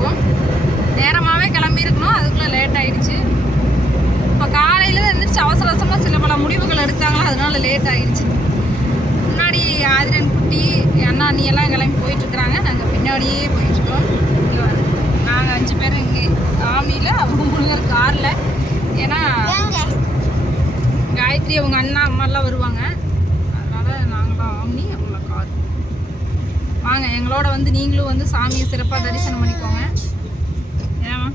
இருக்கோம். நேரமாகவே கிளம்பியிருக்கணும், அதுக்குள்ளே லேட் ஆகிடுச்சு. இப்போ காலையில் தான் எழுந்திரிச்சு அவசர அவசரமாக சில பல முடிவுகள் எடுத்தாங்களா, அதனால லேட் ஆகிடுச்சு. முன்னாடி ஆதிரன் குட்டி அண்ணா அண்ணி எல்லாம் கிளம்பி போயிட்டுருக்குறாங்க. நாங்கள் பின்னாடியே போயிட்டுருக்கோம். நாங்கள் 5 பேர் இங்கே ஆமியில், அவங்க 3 பேர் காரில். ஏன்னா காயத்ரி அவங்க அண்ணா அம்மாலாம் வருவாங்க, அதனால் நாங்களாம் ஆம்னி, அவங்கள கார். வாங்க எங்களோட வந்து நீங்களும் வந்து சாமியை சிறப்பாக தரிசனம் பண்ணிக்கோங்க. ஏமா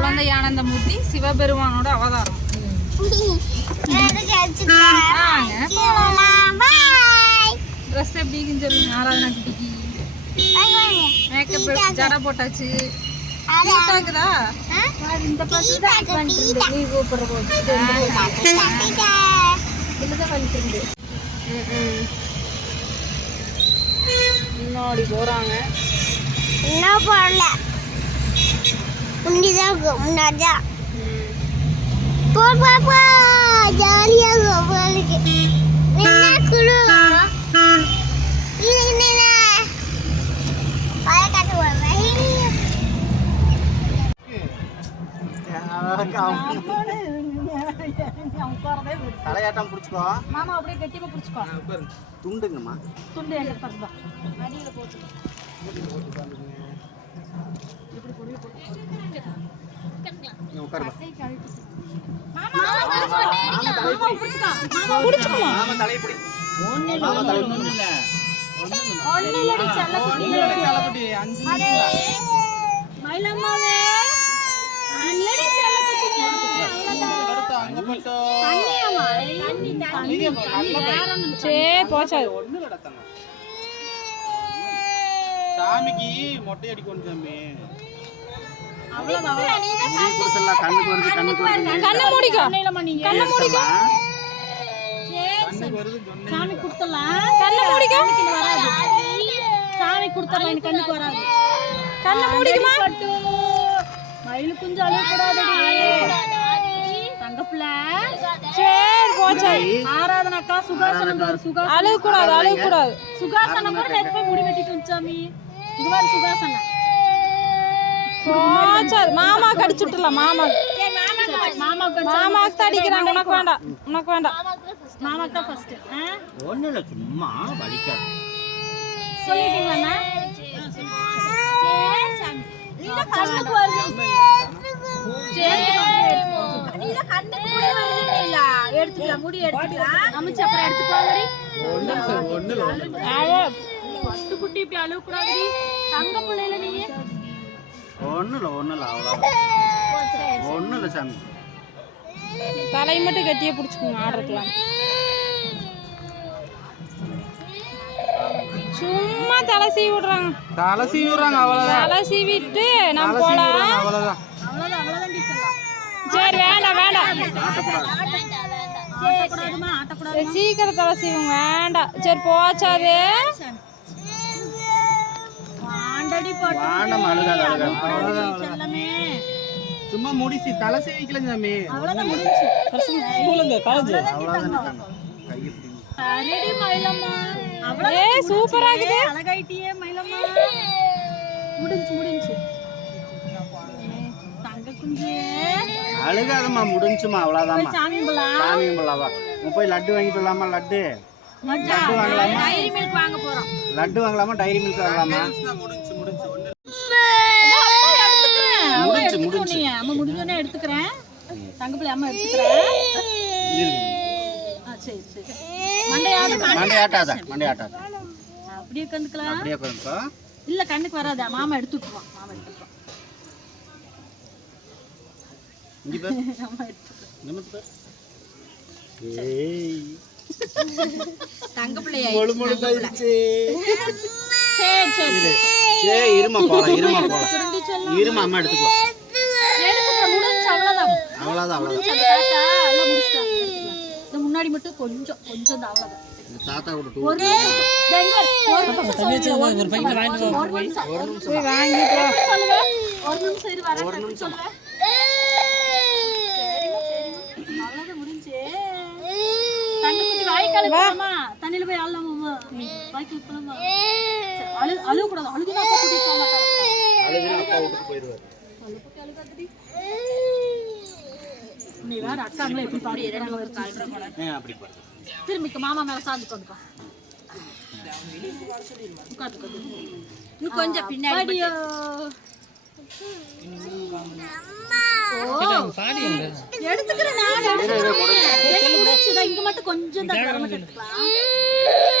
குழந்தை ஆனந்தமூர்த்தி சிவபெருமானோட அவதாரம். ட்ரெஸ் எப்படி இருக்குன்னு சொல்லுங்க. ஆராதனா குட்டிக்கு மேக்கப் ஜடை போட்டாச்சு. இருக்குதா இந்த முன்னாடி போறாங்க. என்ன போடல முன்னாடிதான் முன்னாடிதான் போ ஜாலியாக போறதுக்கு என்ன குழு தலையாட்டம் பிடிச்சிக்கோ மாமா, அப்படியே கட்டியமா பிடிச்சிக்கோ. துண்டுங்கம்மா, துண்டு எங்க பக்கம் அடியில போட்டு உட்காருமா. சாமிக்கு மொட்டை அடிக்கணும் சாமி. சாமி கொடுத்தலாம், கண்ணை மூடிக்க. சாமி கொடுத்தலாம், எனக்கு கண்ணுக்கு வராது. கண்ணை மூடிக்குமா. மயிலு குஞ்சு அழுகக்கூடாதடி தங்கப்புல. சரி போச்சு. ஆராதனாக்கா சுகாசனம் பாரு, சுகாசனம் அழுகக்கூடாது, அழுகக்கூடாது. சுகாசனம் கூட நேத்து போய் முடி வெட்டிட்டு வந்துச்சாமி. இங்க பாரு சுகாசனம். போச்சாது. மாமா கடிச்சு விட்டுலாம். மாமாக்கு அடிக்கிறாங்க. உனக்கு வேண்டாம், உனக்கு வேண்டாம். மாமாக்கு தான் ஃபர்ஸ்ட். ஒண்ணு இல்ல, சும்மா வலிக்காது. சொல்லிட்டீங்களா? நீங்க கண்ணுக்கு வருது. சரி நீங்க கண்ணுக்கு கூட வருது இல்ல. எடுத்துக்கலாம், முடி எடுத்துக்கலாம். அம்ச்சி அப்புறம் எடுத்துக்கோங்கடி. ஒண்ணு இல்ல, பட்டு குட்டி இப்படி அழுவ கூடாதுடி தங்க பிள்ளைல. நீங்க ஒண்ணு இல்ல, அவ்வளவுதான். ஒண்ணு இல்ல சாமி. தலையை மட்டும் கட்டியே பிடிச்சிக்கோங்க. ஆடுறதுலாம் சும்மா தலை சீவி விடுறாங்க. தலை சீவிடுறாங்க, அவ்வளவுதான். தலை சீவிட்டு நம்ம போலாம், அவ்வளவுதான். சரி வேண்டாம் வேண்டாம், சீக்கிரம் தலை சீவுங்க. வேண்டாம், சரி போச்சாது. சும்மா முடிச்சு தலை சீவிக்கல சாமி. சூப்பரா இருக்குது. அழகாயிட்டியே மயிலம்மா. முடிஞ்சு தங்க குஞ்சு அழுகாதம்மா, முடிஞ்சுமா, அவ்வளவுதான்மா. சாமி கும்பலாவா. போய் லட்டு வாங்கிட்டு வரலாமா? லட்டு வாங்கலாமா? டைரி மில்க் வாங்க போறோம். லட்டு வாங்கலாமா? டைரி மில்க் வாங்கலாமா? முடிஞ்சோடனே எடுத்துக்கிறேன். தங்கப்பிள்ளை அம்மா எடுத்துக்கிறேன். சரி மண்டையாட்டாத. அப்படியே கண்டுக்கலாம். அப்படியே கண்டுக்கோ. இல்ல கண்ணுக்கு வராத. மாமா எடுத்துக்குவான். இங்க பாரு. மாமா எடுத்துக்குவான். நிமித்து பாரு. ஏய் தங்கப்பிள்ளையா முழு கழிச்சு. சரி இருமா போலாம். இருமா அம்மா எடுத்துக்கோ. முடிஞ்சு அவ்வளவுதான். அவ்வளவுதான். முன்னாடி மட்டும் கொஞ்சம் அவ்வளவுதான். தாத்தா கூட தண்ணியில போய் ஆடலாமா? அழுகக்கூடாது. அழுகுனா அப்பா கூட்டிட்டு போக மாட்டாங்க. அழுகுனா அப்பா விட்டுட்டு போயிடுவார். நீ வேற அக்காங்களே எப்படி பாடி அப்படி பாருங்க. திரும்பி மாமா மேல சாஞ்சு கொண்டுப்பா. கொஞ்சம் பின்னாடி எடுத்துக்கிறேன் இங்க மட்டும் கொஞ்சம் தான் எடுத்துக்கலாம்.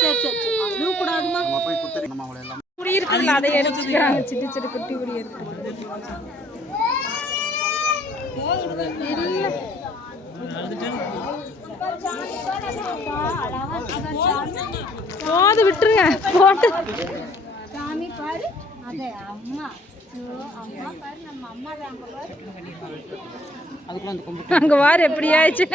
சரி சரி அழுவ கூடாதுமா. நம்ம போய் குத்துறோம். நம்ம அவளை எல்லாம் குடி இருக்குல்ல அதை எடுத்துக்கிறாங்க. சிட்டு சிட்டு குட்டி குடி இருக்கு. போது விட்டுருங்க போட்டு. சாமி பாரு அதே அம்மா அம்மா பாரு நம்ம அம்மா தான் அங்க வாரு எப்படி ஆயிடுச்சு.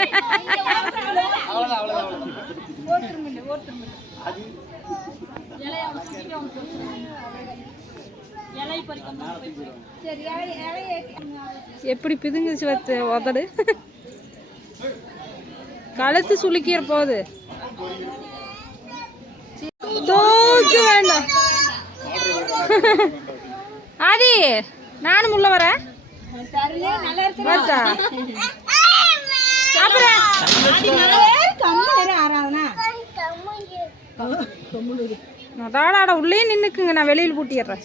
எப்படி பிதுங்குச்சு வச்சு உதடு. கழுத்து சுளுக்கிற போகுது. தூக்க வேண்டாம். ஆதி நானும் உள்ள வரேன். அதாட உள்ளே நின்னுக்குங்க. நான் வெளியில் பூட்டிடுறேன்.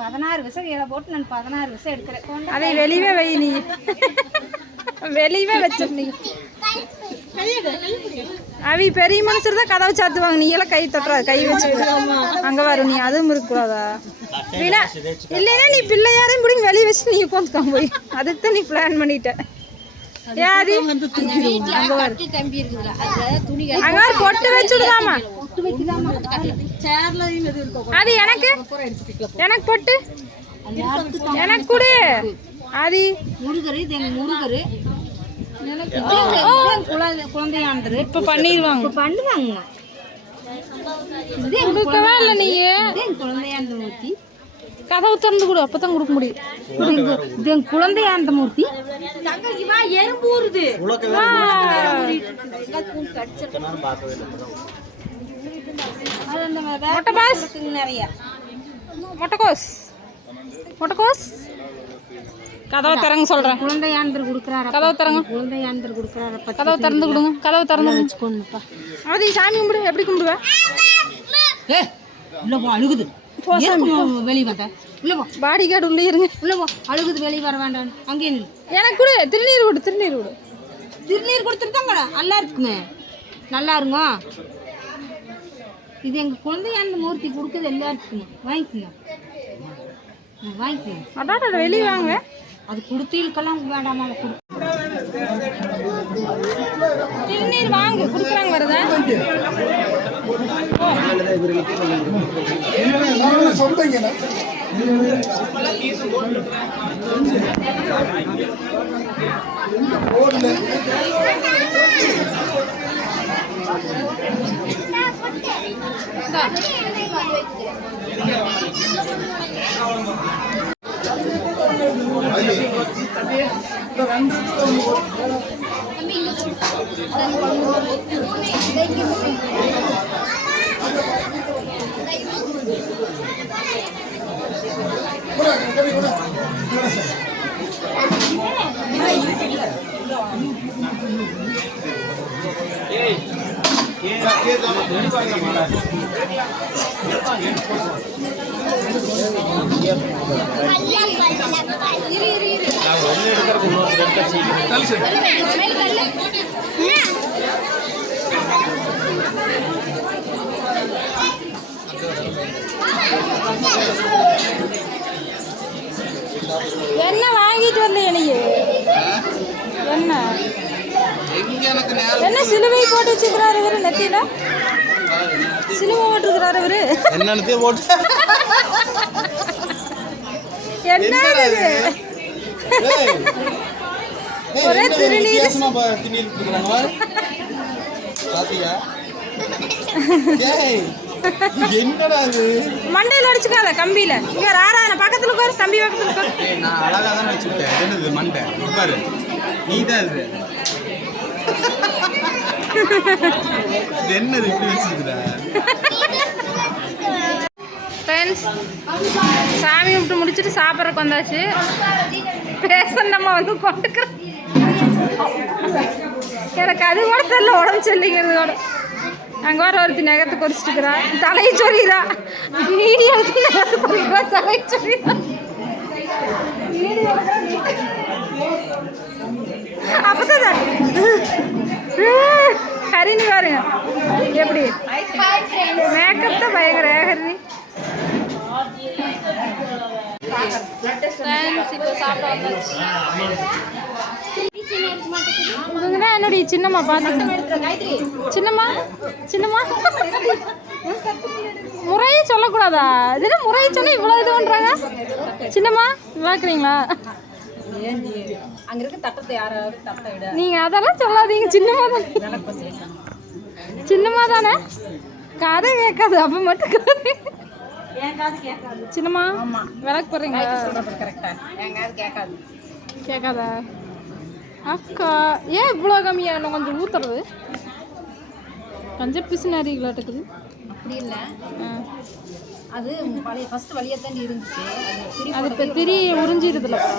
16 விஷம் போட்டு நான் 16 விஷம் எடுக்கிறேன். அதை வெளியவே வை. நீ வெளியவே வச்சிருந்தீங்க. அவி பெரிய மனுஷர் தான் கதவை சாத்துவாங்க. நீ எல்லாம் கை தொட்டுற கை வச்சு அங்க வரும். நீ அதுவும் இருக்கக்கூடாதா? வீணா இல்லைன்னா நீ பிள்ளையாரையும் பிடிங்க வெளியே வச்சு நீ உட்காந்துக்காம போய். அதுக்கு தான் நீ பிளான் பண்ணிட்ட. யாரு அங்க வர பொட்டு வச்சுடுதாமா. அது எனக்கு எனக்கு பொட்டு எனக்கு கொடு. அது முருகரு இது எங்க முருகரு குழந்தையாண்டது. இப்ப பண்ணிடுவாங்க. பண்ணுவாங்க. கொடுக்கவே இல்லை. நீ குழந்தையாண்ட மூர்த்தி கதவு திறந்து கொடு. அப்பதான் கொடுக்க முடியும். இது என் குழந்தையாண்ட மூர்த்தி. எறும்பூருது நிறைய மொட்டைக்கோஸ் மொட்டைக்கோஸ். கதவை திறங்க சொல்றேன். குழந்தையாண்டர் கொடுக்குறாரு. கதவை திறங்க. குழந்தையாண்டர் கொடுக்குறாரு. கதவை திறந்து கொடுங்க. கதவை திறந்து வச்சுக்கோங்கப்பா. அது சாமி கும்பிடு. எப்படி கும்பிடுவேன்? இல்லப்பா அழுகுது. வெளியே வேண்டாம். இல்லப்பா பாடி கார்டு உள்ளே இருங்க. இல்லப்பா அழுகுது. வெளியே வர வேண்டாம். அங்கே எனக்கு கொடு. திருநீர் கொடு. திருநீர் கொடு. திருநீர் கொடுத்துருத்தாங்க. நல்லா இருக்குங்க. நல்லா இருங்க. இது எங்க குழந்தையாண்ட மூர்த்தி கொடுக்குது. எல்லாருக்குங்க. வாங்கிக்கோங்க வாங்கிக்கோங்க. அடாடா வெளியே வாங்க. அது கொடுத்தீங்களுக்கெல்லாம் வேண்டாமா? திருநீர் வாங்க. கொடுக்குறாங்க. வருதா? என்ன வாங்கிட்டு வரலையே நீ? என்ன என்ன சிலுவை போட்டு வச்சுக்கிறாரு இவரு? நெத்தியில சிலுவை போட்டுருக்கிறாரு இவரு. என்னன்னு போட்டு என்ன ஒரே திருநீர். மண்டையில அடிச்சுக்காத கம்பியில. இங்க ராரான பக்கத்துல உட்காரு. தம்பி பக்கத்துல உட்காரு. நான் அழகா தானே வச்சுக்கிட்டேன். என்னது மண்டை பாரு. நீ தான் இது என்னது இப்படி வச்சுக்கிறா? ஃப்ரெண்ட்ஸ் சாமி கும்பிட்டு முடிச்சுட்டு சாப்பிட்றதுக்கு வந்தாச்சு. பேசன் நம்ம வந்து கொண்டுக்கிறோம். எனக்கு அது கூட தெரியல உடம்பு சொல்லிங்கிறது கூட. அங்கே வர ஒருத்தி நகத்தை குறிச்சிட்டுக்கிறா, தலையை சொல்லிடுறா. வீடியோ நகத்தை குறிக்கிறா, தலையை சொல்லிடுறா. அப்பதான் ஹரிணி பாருங்க எப்படி மேக்கப் தான் பயங்கர ஹரிணி. இப்போ சாப்பிட வந்தாச்சு. இவங்க தான் என்னுடைய சின்னம்மா. பார்த்து சின்னம்மா சின்னம்மா முறையே சொல்லக்கூடாதா? இதுனா முறையை சொன்னா இவ்வளோ இது பண்ணுறாங்க. சின்னம்மா பார்க்குறீங்களா? அங்க இருக்க தட்டத்தை யாராவது தட்டை விட நீங்கள் அதெல்லாம் சொல்லாதீங்க. சின்னம்மா தானே, சின்னம்மா தானே, கதை கேட்காது. அப்போ மட்டும் கதை என் காது கேட்காது. சின்னம்மா விளக்கு போடுறீங்களா? கரெக்டா என் காது கேட்காது. கேட்காதா? அக்கா ஏன் இவ்வளோ கம்மியாக இன்னும் கொஞ்சம் ஊற்றுறது? கொஞ்சம் பிசுனாரிகளாட்டுக்குது. அப்படி இல்லை, அது பழைய ஃபர்ஸ்ட் வழியாக தாண்டி இருந்துச்சு. அது இப்போ திரி உறிஞ்சிடுதுலப்பா.